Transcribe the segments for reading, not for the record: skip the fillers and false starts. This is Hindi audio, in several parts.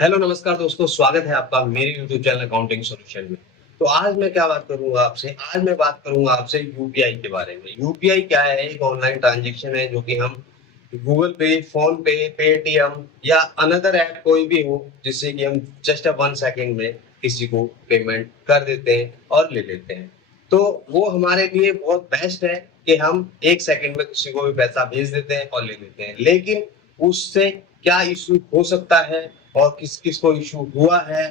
हेलो नमस्कार दोस्तों, स्वागत है आपका मेरे यूट्यूब चैनल अकाउंटिंग सॉल्यूशन में। तो आज मैं क्या बात करूंगा आपसे, आज मैं बात करूंगा आपसे यूपीआई के बारे में। यूपीआई क्या है? एक ऑनलाइन ट्रांजैक्शन है जो कि हम गूगल पे, फोन पे, पेटीएम या अनदर ऐप कोई भी हो, जिससे कि हम जस्ट 1 सेकंड में किसी को पेमेंट कर देते हैं और ले लेते हैं। तो वो हमारे लिए बहुत बेस्ट है कि हम 1 सेकंड में किसी को भी पैसा भेज देते हैं और ले लेते हैं। लेकिन उससे क्या इश्यू हो सकता है और किस किस को इश्यू हुआ है,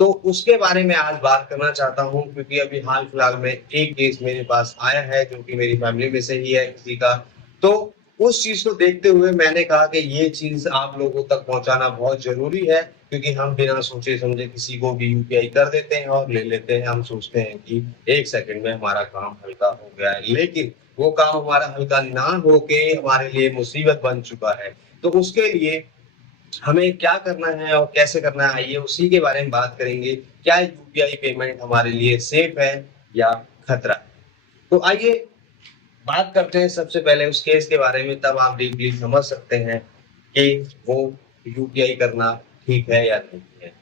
तो उसके बारे में आज बात करना चाहता हूँ, क्योंकि अभी हाल फिलहाल में एक केस मेरे पास आया है जो कि मेरी फैमिली में से ही है किसी का। तो उस चीज को देखते हुए मैंने कहा कि ये चीज आप लोगों तक पहुंचाना बहुत जरूरी है, क्योंकि हम बिना सोचे समझे किसी को भी यूपीआई कर देते हैं और ले लेते हैं। हम सोचते हैं कि 1 सेकंड में हमारा काम हल्का हो गया है, लेकिन वो काम हमारा हल्का ना होके हमारे लिए मुसीबत बन चुका है। तो उसके लिए हमें क्या करना है और कैसे करना है, आइए उसी के बारे में बात करेंगे। क्या यूपीआई पेमेंट हमारे लिए सेफ है या खतरा है? तो आइए बात करते हैं सबसे पहले उस केस के बारे में, तब आप डीपली समझ सकते हैं कि वो यूपीआई करना ठीक है या नहीं है।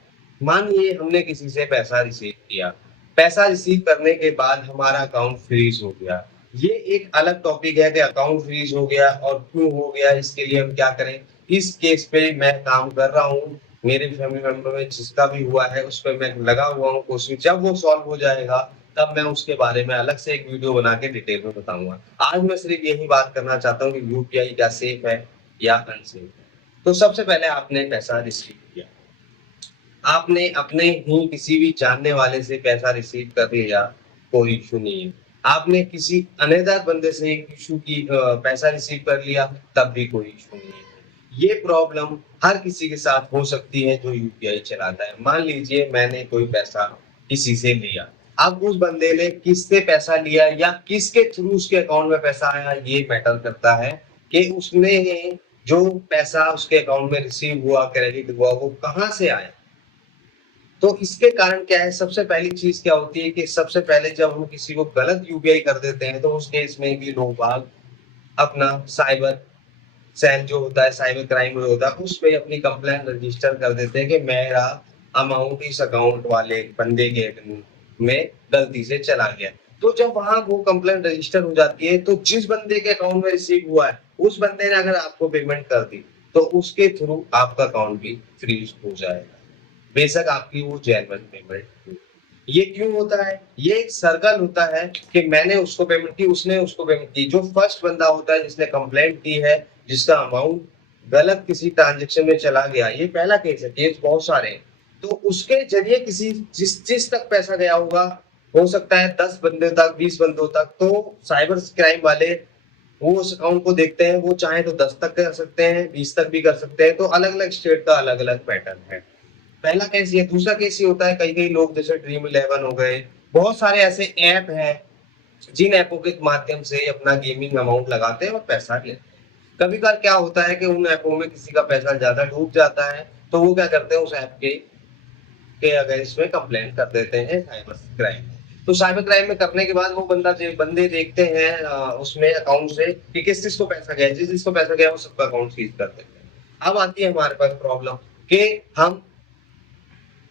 मान लीजिए हमने किसी से पैसा रिसीव किया, पैसा रिसीव करने के बाद हमारा अकाउंट फ्रीज हो गया। ये एक अलग टॉपिक है कि अकाउंट फ्रीज हो गया और क्यों हो गया, इसके लिए हम क्या करें। इस केस पे मैं काम कर रहा हूँ, मेरे फैमिली मेंबर में जिसका भी हुआ है उस पर मैं लगा हुआ हूँ कोशिश। जब वो सॉल्व हो जाएगा तब मैं उसके बारे में अलग से एक वीडियो बना के डिटेल में बताऊंगा। आज मैं सिर्फ यही बात करना चाहता हूँ कि यूपीआई क्या सेफ है या अनसेफ है। तो सबसे पहले आपने पैसा रिसीव किया, आपने अपने ही किसी भी जानने वाले से पैसा रिसीव कर लिया, कोई इशू नहीं है। आपने किसी अनदर बंदे से इशू की पैसा रिसीव कर लिया, तब भी कोई इशू नहीं है। ये प्रॉब्लम हर किसी के साथ हो सकती है जो यूपीआई चलाता है। मान लीजिए मैंने कोई पैसा किसी से लिया, अब उस बंदे ने किससे पैसा लिया या किसके थ्रू उसके अकाउंट में पैसा आया, ये मैटर करता है कि उसने जो पैसा उसके अकाउंट में रिसीव हुआ, क्रेडिट हुआ, वो कहाँ से आया। तो इसके कारण क्या है, सबसे पहली चीज क्या होती है कि सबसे पहले जब हम किसी को गलत यूपीआई कर देते हैं तो उस केस में भी लोग बाग अपना साइबर सेल जो होता है, साइबर क्राइम जो होता है, उस पे अपनी कंप्लेंट रजिस्टर कर देते हैं कि मेरा अमाउंट इस अकाउंट वाले बंदे के में गलती से चला गया। तो जब वहां वो कंप्लेंट रजिस्टर हो जाती है, तो जिस बंदे के अकाउंट में रिसीव हुआ है उस बंदे ने अगर आपको पेमेंट कर दी, तो उसके थ्रू आपका अकाउंट भी फ्रीज हो जाएगा, बेशक आपकी वो जेन्युइन पेमेंट हो। ये क्यों होता है? ये एक सर्कल होता है कि मैंने उसको पेमेंट की, उसने उसको पेमेंट की। जो फर्स्ट बंदा होता है जिसने कंप्लेंट की है, जिसका अमाउंट गलत किसी ट्रांजेक्शन में चला गया, ये पहला केस है, केस बहुत सारे हैं। तो उसके जरिए किसी जिस जिस तक पैसा गया होगा, हो सकता है 10 बंदे तक, 20 बंदों तक, तो साइबर क्राइम वाले वो उस अकाउंट को देखते हैं। वो चाहे तो 10 तक कर सकते हैं, 20 तक भी कर सकते हैं। तो अलग अलग स्टेट का अलग अलग पैटर्न है। पहला केस ये। दूसरा केस ये होता है, कई कई लोग जैसे ड्रीम इलेवन हो गए, बहुत सारे ऐसे ऐप हैं जिन ऐपों के माध्यम से अपना गेमिंग अमाउंट लगाते हैं और पैसा लेते हैं। कभी कभार क्या होता है कि उन ऐपों में किसी का पैसा ज्यादा डूब जाता है, तो वो क्या करते हैं, उस ऐप के अगेंस्ट में कंप्लेंट कर देते हैं साइबर क्राइम। तो साइबर क्राइम में करने के बाद वो बंदे देखते हैं उसमें अकाउंट से कि किस किस को पैसा गया, जिस जिसको पैसा गया वो सबका अकाउंट सीज कर देते हैं। अब आती है हमारे पास प्रॉब्लम कि हम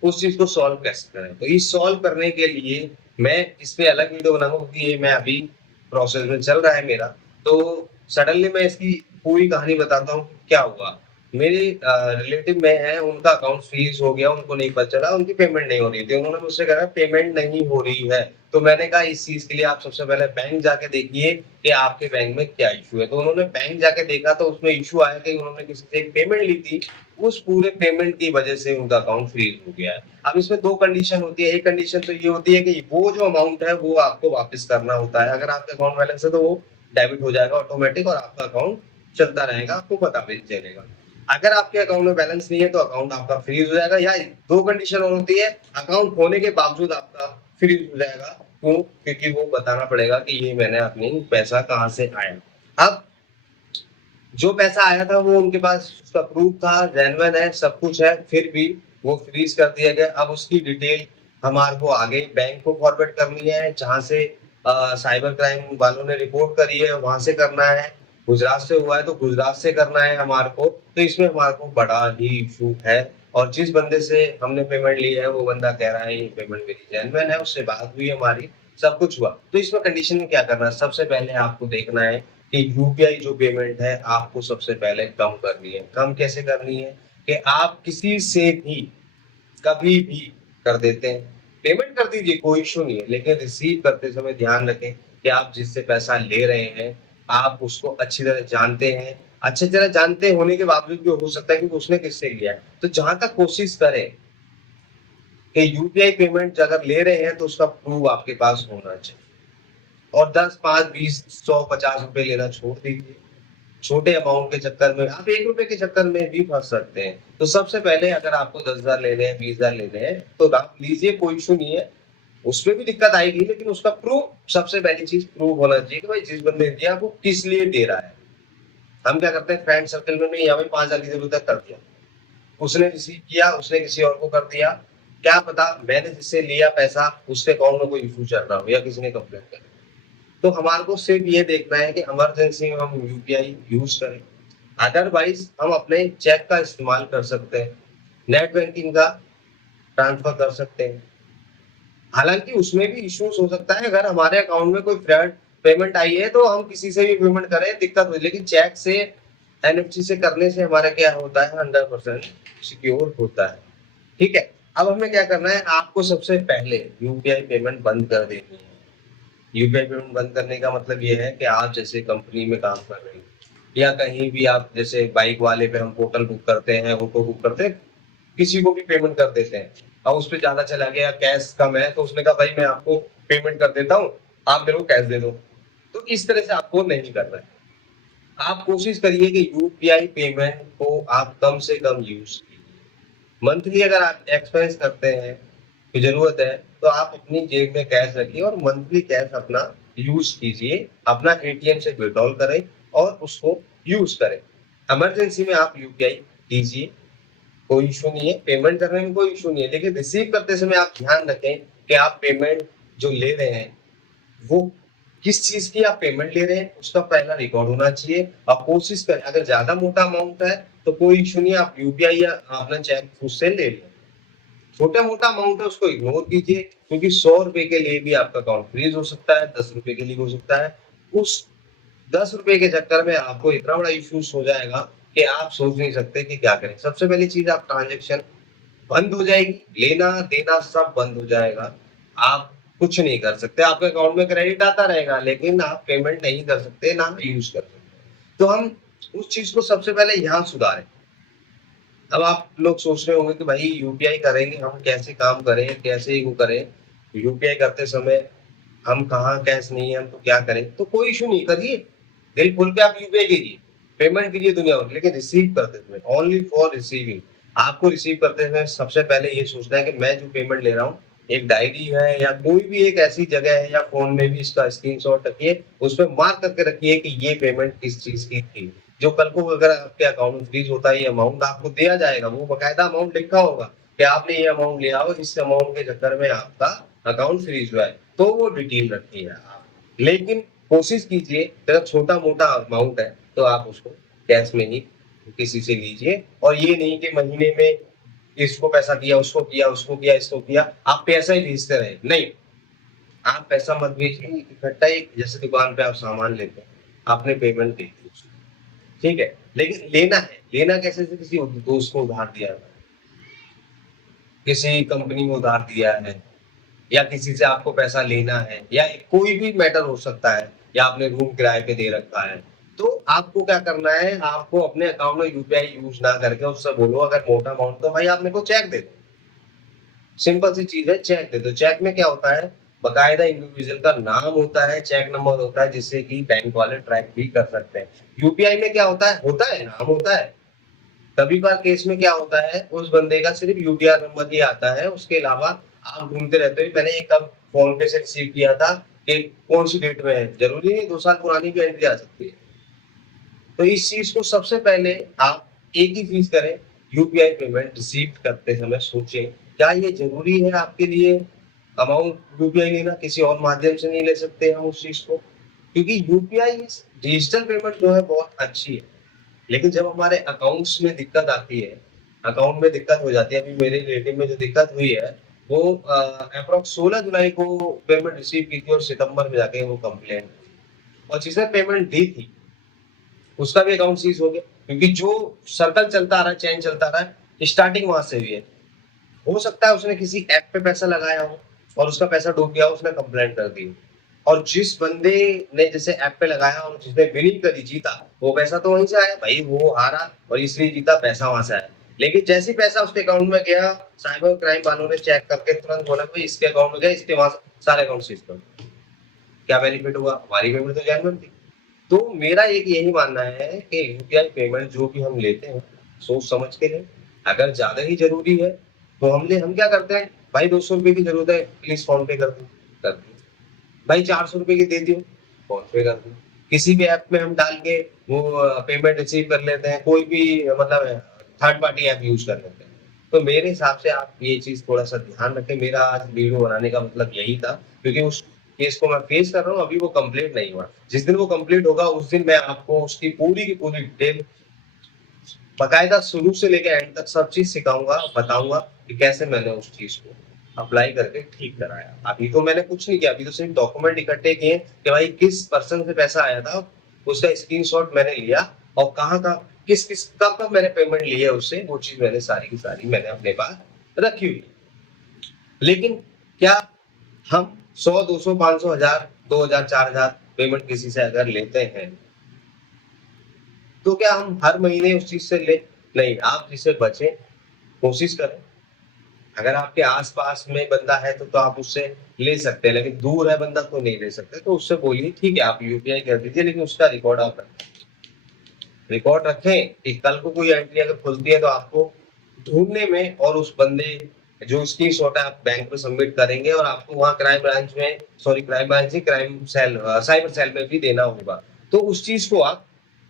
उस चीज को सॉल्व कैसे करें। तो ये सॉल्व करने के लिए मैं इस पे अलग वीडियो बनाऊंगा, क्योंकि ये मैं अभी प्रोसेस में चल रहा है मेरा। तो सडनली मैं इसकी पूरी कहानी बताता हूँ क्या हुआ। मेरे रिलेटिव में है, उनका अकाउंट फ्रीज हो गया, उनको नहीं पता चला, उनकी पेमेंट नहीं हो रही थी। उन्होंने मुझसे कहा पेमेंट नहीं हो रही है। तो मैंने कहा इस चीज के लिए आप सबसे पहले बैंक जाके देखिए कि आपके बैंक में क्या इशू है। तो उन्होंने बैंक जाके देखा तो उसमें इशू आया कि उन्होंने किसी से एक पेमेंट ली थी, उस पूरे पेमेंट की वजह से उनका अकाउंट फ्रीज हो गया है। अब इसमें दो कंडीशन होती है। एक कंडीशन तो ये होती है कि वो जो अमाउंट है वो आपको वापस करना होता है। अगर आपके अकाउंट बैलेंस है तो वो डेबिट हो जाएगा ऑटोमेटिक और आपका अकाउंट चलता रहेगा, आपको पता भी चलेगा। अगर आपके अकाउंट में बैलेंस नहीं है तो अकाउंट आपका फ्रीज हो जाएगा। या दो कंडीशन और होती है, अकाउंट होने के बावजूद आपका फ्रीज हो जाएगा। क्यों? क्योंकि वो बताना पड़ेगा कि ये मैंने अपनी पैसा कहाँ से आया। अब जो पैसा आया था वो उनके पास उसका प्रूफ था, जेन्युइन है, सब कुछ है, फिर भी वो फ्रीज कर दिया गया। अब उसकी डिटेल हमारे को आगे बैंक को फॉरवर्ड करनी है, जहां से साइबर क्राइम वालों ने रिपोर्ट करी है वहां से करना है। गुजरात से हुआ है तो गुजरात से करना है हमारे को। तो इसमें हमारे को बड़ा ही इशू है और जिस बंदे से हमने पेमेंट ली है वो बंदा कह रहा है ये पेमेंट मेरी जेन्युइन है, उससे बात हुई हमारी, सब कुछ हुआ। तो इसमें कंडीशन में क्या करना है, सबसे पहले आपको देखना है कि यूपीआई जो पेमेंट है आपको सबसे पहले कम करनी है। कम कैसे करनी है कि आप किसी से भी कभी भी कर देते हैं, पेमेंट कर दीजिए, कोई इशू नहीं है, लेकिन रिसीव करते समय ध्यान रखें कि आप जिससे पैसा ले रहे हैं आप उसको अच्छी तरह जानते हैं। अच्छी तरह जानते होने के बावजूद भी हो सकता है कि उसने किससे लिया है। तो जहां तक कोशिश करें कि यूपीआई पेमेंट अगर ले रहे हैं तो उसका प्रूफ आपके पास होना चाहिए। और 10, 5, 20, 100, 50 रुपए लेना छोड़ दीजिए। छोटे अमाउंट के चक्कर में आप 1 रुपए के चक्कर में भी फंस सकते हैं। तो सबसे पहले अगर आपको 10,000 लेने हैं, 20,000 लेने हैं तो आप लीजिए, कोई इशू नहीं है। उसमें भी दिक्कत आएगी लेकिन उसका प्रूफ, सबसे पहली चीज प्रूफ होना चाहिए कि भाई जिस बंदे ने दिया वो किस लिए दे रहा है। हम क्या करते हैं फ्रेंड सर्कल में नहीं, हमें 5,000 की जरूरत है कर दिया, उसने रिसीव किया, उसने किसी और को कर दिया, क्या पता मैंने जिससे लिया पैसा उसके अकाउंट में कोई इशू चल रहा हो या किसी ने कंप्लेंट कर। तो हमारे को सिर्फ ये देखना है कि इमरजेंसी में हम यूपीआई यूज करें, अदरवाइज हम अपने चेक का इस्तेमाल कर सकते हैं, नेट बैंकिंग का ट्रांसफर कर सकते हैं। हालांकि उसमें भी इश्यूज हो सकता है, अगर हमारे अकाउंट में कोई फ्रॉड पेमेंट आई है तो हम किसी से भी पेमेंट करें दिक्कत हो, लेकिन चेक से एनएफसी से करने से हमारा क्या होता है 100% सिक्योर होता है। ठीक है, अब हमें क्या करना है, आपको सबसे पहले यूपीआई पेमेंट बंद कर देनी है। यूपीआई पेमेंट बंद करने का मतलब ये है कि आप जैसे कंपनी में काम कर रहे हैं या कहीं भी आप जैसे बाइक वाले पे हम होटल बुक करते हैं, ऑटो बुक करते हैं, किसी को भी पेमेंट कर देते हैं और उस पर ज्यादा चला गया, कैश कम है तो उसने कहा भाई मैं आपको पेमेंट कर देता हूँ, आप मेरे को कैश दे दो। तो इस तरह से आपको नहीं करना है। आप कोशिश करिए कि यूपीआई पेमेंट को आप कम से कम यूज कीजिए। मंथली अगर आप एक्सपेंस करते हैं की जरूरत है तो आप अपनी जेब में कैश रखिए और मंथली कैश अपना यूज कीजिए, अपना एटीएम से विड्रॉल करें और उसको यूज करें। इमरजेंसी में आप यूपीआई कीजिए, कोई इशू नहीं है, पेमेंट करने में कोई इशू नहीं है, लेकिन रिसीव करते समय आप ध्यान रखें कि आप पेमेंट जो ले रहे हैं वो किस चीज की आप पेमेंट ले रहे हैं उसका पहला रिकॉर्ड होना चाहिए। आप कोशिश करें, अगर ज्यादा मोटा अमाउंट है तो कोई इशू नहीं है, आप यूपीआई या अपना चेक उससे ले लें। छोटा मोटा अमाउंट है उसको इग्नोर कीजिए, क्योंकि 100 रुपए के लिए भी आपका अकाउंट फ्रीज हो सकता है, 10 रुपए के लिए हो सकता है। उस 10 रुपए के चक्कर में आपको इतना बड़ा इश्यूज हो जाएगा कि आप सोच नहीं सकते कि क्या करें। सबसे पहली चीज, आप ट्रांजेक्शन बंद हो जाएगी, लेना देना सब बंद हो जाएगा, आप कुछ नहीं कर सकते, आपके अकाउंट में क्रेडिट आता रहेगा लेकिन आप पेमेंट नहीं कर सकते, ना यूज कर सकते। तो हम उस चीज को सबसे पहले यहाँ सुधारें। अब आप लोग सोच रहे होंगे कि भाई यूपीआई करेंगे हम, कैसे काम करें, कैसे वो करें, यूपीआई करते समय हम कहाँ कैश नहीं है हम तो क्या करें। तो कोई इशू नहीं, करिए, दिल खोल के आप यूपीआई कीजिए, पेमेंट कीजिए दुनिया भर, लेकिन रिसीव करते समय ओनली फॉर रिसीविंग। आपको रिसीव करते समय सबसे पहले ये सोचना है कि मैं जो पेमेंट ले रहा हूँ एक डायरी है या कोई भी एक ऐसी जगह है, या फोन में भी इसका स्क्रीनशॉट रखिए, उसमें मार्क करके रखिए कि ये पेमेंट किस चीज की थी। जो कल को अगर आपके अकाउंट में फ्रीज होता है ये अमाउंट आपको दिया जाएगा, वो बकायदा अमाउंट लिखा होगा कि आपने ये अमाउंट लिया हो, इस अमाउंट के चक्कर में आपका अकाउंट फ्रीज हुआ है, तो वो डिटेल रखिए आप। लेकिन कोशिश कीजिए अगर छोटा मोटा अमाउंट है तो आप उसको कैश में ही किसी से लीजिए, और ये नहीं कि महीने में इसको पैसा दिया, उसको किया, उसको किया, इसको किया, आप पैसा ही भेजते रहे, नहीं। आप पैसा मत भेजिए इकट्ठा ही, जैसे दुकान पे आप सामान लेते हैं आपने पेमेंट दे दी उसको, ठीक है, लेकिन लेना है, लेना कैसे से, किसी दोस्त को उधार दिया है, किसी कंपनी में उधार दिया है, या किसी से आपको पैसा लेना है, या कोई भी मैटर हो सकता है, या आपने रूम किराए पे दे रखा है, तो आपको क्या करना है, आपको अपने अकाउंट में यूपीआई यूज ना करके उससे बोलो अगर मोटा अमाउंट तो भाई आप मेरे को चेक दे दो। सिंपल सी चीज है, चेक दे दो। चेक में क्या होता है, बकायदा इंडिविजुअल का नाम होता है, चेक नंबर होता है, जिससे कि बैंक वाले ट्रैक भी कर सकते हैं। यूपीआई में क्या होता है नाम होता है। कभी बार केस में क्या होता है, उस बंदे का सिर्फ यूटीआर नंबर ही आता है, उसके अलावा आप ढूंढते रहते हो मैंने ये कब फोन पे से रिसीव किया था, कि कौन सी डेट में है, जरूरी नहीं 2 साल पुरानी भी एंट्री आ सकती है। तो इस चीज को सबसे पहले आप एक ही चीज करें, यूपीआई पेमेंट रिसीव करते समय सोचें क्या ये जरूरी है आपके लिए अमाउंट यूपीआई लेना, किसी और माध्यम से नहीं ले सकते हम उस चीज को, क्योंकि यूपीआई डिजिटल पेमेंट जो है बहुत अच्छी है, लेकिन जब हमारे अकाउंट्स में दिक्कत आती है, अकाउंट में दिक्कत हो जाती है। अभी मेरे रिलेटिव में जो दिक्कत हुई है वो अप्रॉक्स 16 जुलाई को पेमेंट रिसीव की थी और सितंबर में जाके वो कंप्लेंट, और जिसने पेमेंट दी थी उसका भी अकाउंट सीज हो गया, क्योंकि जो सर्कल चलता आ रहा है, चैन चलता आ रहा है, स्टार्टिंग वहां से हुई है। हो सकता है उसने किसी ऐप पे पैसा लगाया हो और उसका पैसा डूब गया, उसने कंप्लेंट कर दी, और जिस बंदे ने जैसे ऐप पे लगाया और जिसने विनिंग करी, जीता, वो पैसा तो वहीं से आया भाई, वो हारा और इसलिए जीता, पैसा वहां से आया। लेकिन जैसे ही पैसा उसके अकाउंट में गया, साइबर क्राइम वालों ने चेक करके तुरंत बोला भाई इसके अकाउंट में गया, इसके वहां सारे अकाउंट सीज कर। क्या बेनिफिट हुआ? हमारी पेमेंट तो जेन्युइन थी। तो मेरा एक यही मानना है कि यूपीआई पेमेंट जो भी हम लेते हैं सोच समझ के लें। अगर ज्यादा ही जरूरी है तो हम क्या करते हैं भाई, 200 रुपए की जरूरत है, प्लीज फोन पे कर दो। भाई 400 रुपए की दे दियो, फोन पे कर दो। किसी भी ऐप में हम डाल के वो पेमेंट रिसीव कर लेते हैं, कोई भी मतलब थर्ड पार्टी ऐप यूज कर लेते हैं। तो मेरे हिसाब से आप ये चीज थोड़ा सा ध्यान रखें। मेरा आज वीडियो बनाने का मतलब यही था, क्योंकि उस केस को मैं फेस कर रहा हूँ, अभी वो कंप्लीट नहीं हुआ। जिस दिन वो कंप्लीट होगा उस दिन मैं आपको उसकी पूरी की पूरी डिटेल बकायदा शुरू से लेकर एंड तक सब चीज सिखाऊंगा, बताऊंगा कि कैसे मैंने उस चीज को अप्लाई करके ठीक कराया। अभी तो मैंने कुछ नहीं किया, अभी तो सिर्फ डॉक्यूमेंट इकट्ठे किए कि भाई किस पर्सन से पैसा आया था, उसका स्क्रीनशॉट मैंने लिया, और कहाँ का किस किस कब कब मैंने पेमेंट ली है उससे, वो चीज मैंने सारी की सारी मैंने अपने पास रखी हुई। लेकिन क्या हम 100 200 500 1000 2000 4000 पेमेंट किसी से अगर लेते हैं तो क्या हम हर महीने उस चीज से ले? नहीं, आप जिससे बचें, कोशिश करें। अगर आपके आस-पास में बंदा है तो आप उससे ले सकते हैं, लेकिन दूर है बंदा तो नहीं ले सकते। तो उससे बोलिए ठीक है आप यूपीआई कर दीजिए, लेकिन उसका रिकॉर्ड आप रखें। रिकॉर्ड रखें कि कल को कोई एंट्री अगर खुलती है तो आपको ढूँढने में, और उस बंदे जो स्क्रीनशॉट है आप बैंक में सबमिट करेंगे और आपको वहाँ क्राइम ब्रांच में, सॉरी क्राइम ब्रांच नहीं, क्राइम सेल साइबर सेल में भी देना होगा। तो उस चीज़ को आप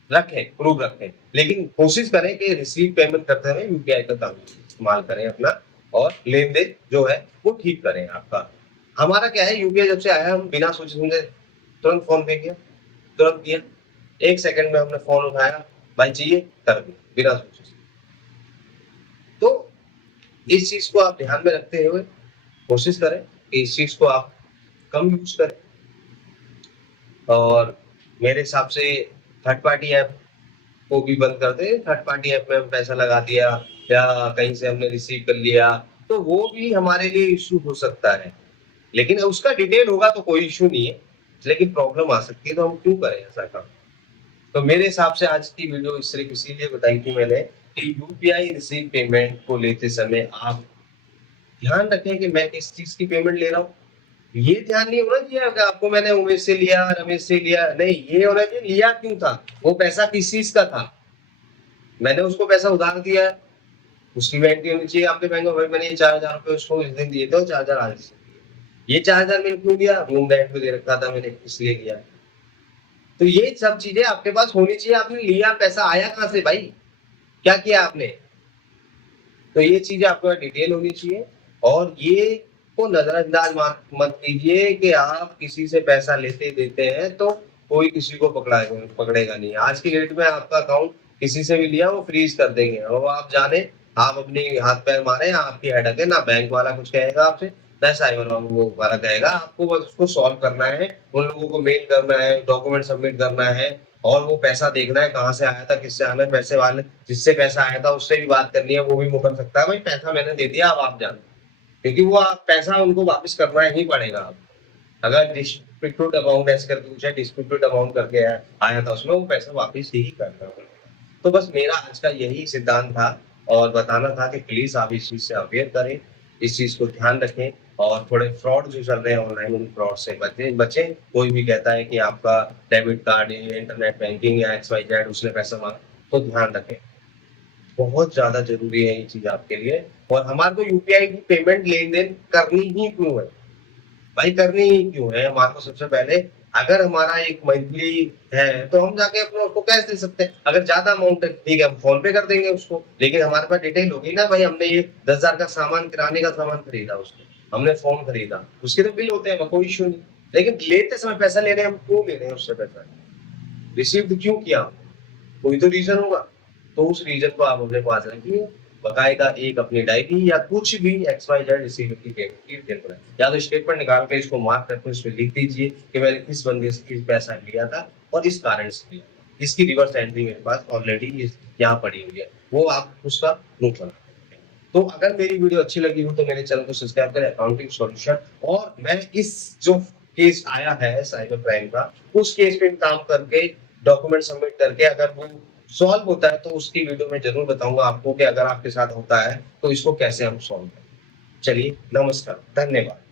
रखें, प्रूफ रखें। लेकिन कोशिश करें कि रिसीव पेमेंट करते हुए यूपीआई का काम इस्तेमाल करें अपना, और लेन-देन जो है वो ठीक करें आपका। हमारा क्या है, यूपीआई जब से आया हम बिना सोचे समझे तुरंत फ़ोन पे किया, तुरंत किया। 1 सेकंड में हमने फ़ोन उठाया, भाई चाहिए, कर दिया, बिना सोचे। तो इस चीज़ को आप ध्यान में रखते हुए कोशिश करें कि इस चीज़ को आप कम यूज़ करें। और मेरे हिसाब से थर्ड पार्टी ऐप को भी बंद कर दें। थर्ड पार्टी ऐप में हम पैसा लगा दिया या कहीं से हमने रिसीव कर लिया, तो वो भी हमारे लिए इश्यू हो सकता है। लेकिन उसका डिटेल होगा तो कोई इश्यू नहीं है, लेकिन प्रॉब्लम आ सकती है, तो हम क्यों करें ऐसा काम? तो मेरे हिसाब से आज की वीडियो सिर्फ इसीलिए बताई थी मैंने कि यूपीआई रिसीव पेमेंट को लेते समय आप ध्यान रखें कि मैं किस चीज़ की पेमेंट ले रहा हूँ। ये ध्यान नहीं होना चाहिए कि आपको मैंने उमेश से लिया, रमेश से लिया, नहीं, ये होना चाहिए लिया क्यों था? वो पैसा किस चीज़ का था? मैंने उसको पैसा उधार दिया है, उसकी गारंटी होनी चाहिए आपके बैंक में, भाई मैंने ये 4000 रुपए उसको इस दिन दिए थे और 4000 आज से दिए। ये 4000 मैंने क्यों दिया? रूम रेंट पे दे रखा था मैंने, इसलिए दिया। तो ये सब चीजें आपके पास होनी चाहिए। आपने लिया, पैसा आया कहाँ से भाई? क्या किया आपने? तो ये चीजें आपके पास डिटेल होनी चाहिए, और ये को नजरअंदाज मत कीजिए कि आप किसी से पैसा लेते देते हैं तो कोई किसी को पकड़ेगा नहीं। आज की डेट में आपका अकाउंट किसी से भी लिया वो फ्रीज कर देंगे, और आप जाने, आप अपने हाथ पैर मारे, आपकी हेडक है, ना बैंक वाला कुछ कहेगा आपसे, ना साइबर वो वाला कहेगा। आपको बस उसको सॉल्व करना है, उन लोगों को मेल करना है, डॉक्यूमेंट सबमिट करना है, और वो पैसा देखना है कहाँ से आया था, किससे आना है। पैसे वाले जिससे पैसा आया था उससे भी बात करनी है, वो भी मुकर सकता है भाई पैसा मैंने दे दिया, अब आप जानो, क्योंकि वो आप पैसा उनको वापस करना ही पड़ेगा। आप अगर डिस्प्यूटेड अमाउंट ऐसे करके कुछ है, डिस्प्यूटेड अमाउंट करके आया था उसमें, वो पैसा वापस ही करना पड़ेगा। तो बस मेरा आज का यही सिद्धांत था, और बताना था कि प्लीज आप इस चीज से अवेयर करें, इस चीज को ध्यान रखें, और थोड़े फ्रॉड जो चल रहे हैं ऑनलाइन, उन फ्रॉड से बचें। कोई भी कहता है कि आपका डेबिट कार्ड, इंटरनेट बैंकिंग या XYZ उसने पैसा मांगा, तो ध्यान रखें, बहुत ज़्यादा ज़रूरी है ये चीज़ आपके लिए। और हमारे को यूपीआई की पेमेंट लेन-देन करनी ही क्यों है? भाई करनी ही क्यों है? हमारे को सबसे पहले अगर हमारा एक मंथली है तो हम जाके अपना उसको कैश दे सकते हैं। अगर ज़्यादा अमाउंट है ठीक है हम फ़ोन पे कर देंगे उसको। लेकिन हमारे पास डिटेल होगी ना भाई, हमने ये 10,000 का सामान, किराने का सामान खरीदा उसको, हमने फ़ोन खरीदा, उसके तो बिल होते हैं, कोई इश्यू नहीं। लेकिन लेते समय पैसा ले रहे हैं हम, क्यों ले रहे हैं उससे पैसा? रिसीव्ड क्यों किया? कोई तो रीज़न होगा। तो उस रीज़न को आप अपने पास रखिए, बकायदा एक अपनी डायरी या कुछ भी XYZ रिसीवर की पेमेंट की या तो स्टेटमेंट निकाल के इसको मार्क करके उसमें लिख दीजिए कि मैंने इस बंदे से पैसा लिया था और इस कारण से लिया। इसकी रिवर्स एंट्री मेरे पास ऑलरेडी यहाँ पड़ी हुई है, वो आप उसका प्रूफ बना। तो अगर मेरी वीडियो अच्छी लगी हो तो मेरे चैनल को सब्सक्राइब करें अकाउंटिंग सॉल्यूशन। और मैं इस जो केस आया है साइबर क्राइम का, उस केस पे काम करके डॉक्यूमेंट सबमिट करके अगर वो सॉल्व होता है तो उसकी वीडियो में जरूर बताऊंगा आपको कि अगर आपके साथ होता है तो इसको कैसे हम सॉल्व करें। चलिए, नमस्कार, धन्यवाद।